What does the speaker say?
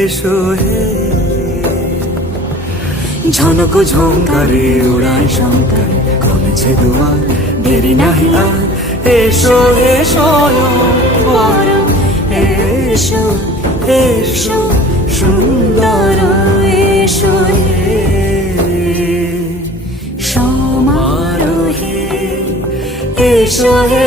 এসো হে। ঝনক ঝঙ্কারে উড়ায় শঙ্কার, কমেছে দুয়ার, দেরি নাহি আর। এসো হে স্বয়ংবর, এসো এসো সুন্দর, এসো হে সমারোহে, এসো হে